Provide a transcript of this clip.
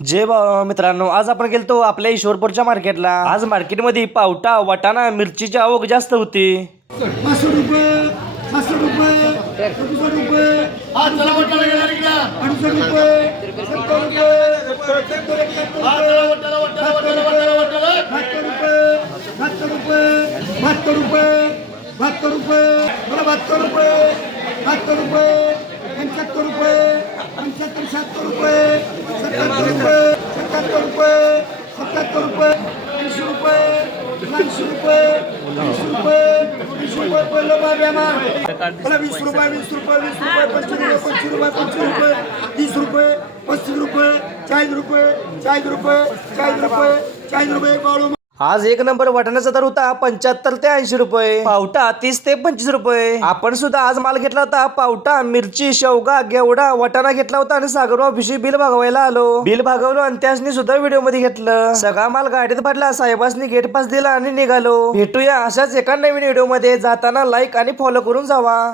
जय मित्रांनो, आज आपण गेलतो आपल्या ईश्वरपूरच्या मार्केटला। आज मार्केटमध्ये पावटा, वाटाणा, मिरचीची आवक जास्त होती। 500 रुपये, 700 रुपये, 700 रुपये, 800 रुपये, 800 रुपये, 70 रुपये, 70 रुपये, 72 रुपये, 72 रुपये, 72 रुपये, 72 रुपये, 72 रुपये, 72 रुपये, 75 रुपये, 75, 70 रुपये, 77 रुपये, 77 रुपये, 77 रुपये, 80 रुपये, 80 रुपये, 80 रुपये, 20 रुपये पहिलं बाब्यामा, मला 20 रुपये, 20 रुपये, 20 रुपये, 25 रुपये, 25 रुपये, 30 रुपये, 35 रुपये, 40 रुपये, 40 रुपये, 40 रुपये, 40 रुपये बाळू। आज एक नंबर वाटाण्याचा दर होता 75 ते 80 रुपये, पावटा 30 ते 25 रुपये। आपण सुद्धा आज माल घेतला होता पावटा, मिरची, शेवगा, घेवडा, वाटाणा घेतला होता आणि सागर ऑफिशी बिल भागवायला आलो। बिल भागवलो आणि त्यासनी सुद्धा व्हिडिओ मध्ये घेतलं। सगळा माल गाडीत भरला, साहेबांनी गेट पास दिला आणि निघालो। भेटूया अशाच एका नवीन व्हिडिओ मध्ये। जाताना लाईक आणि फॉलो करून जावा।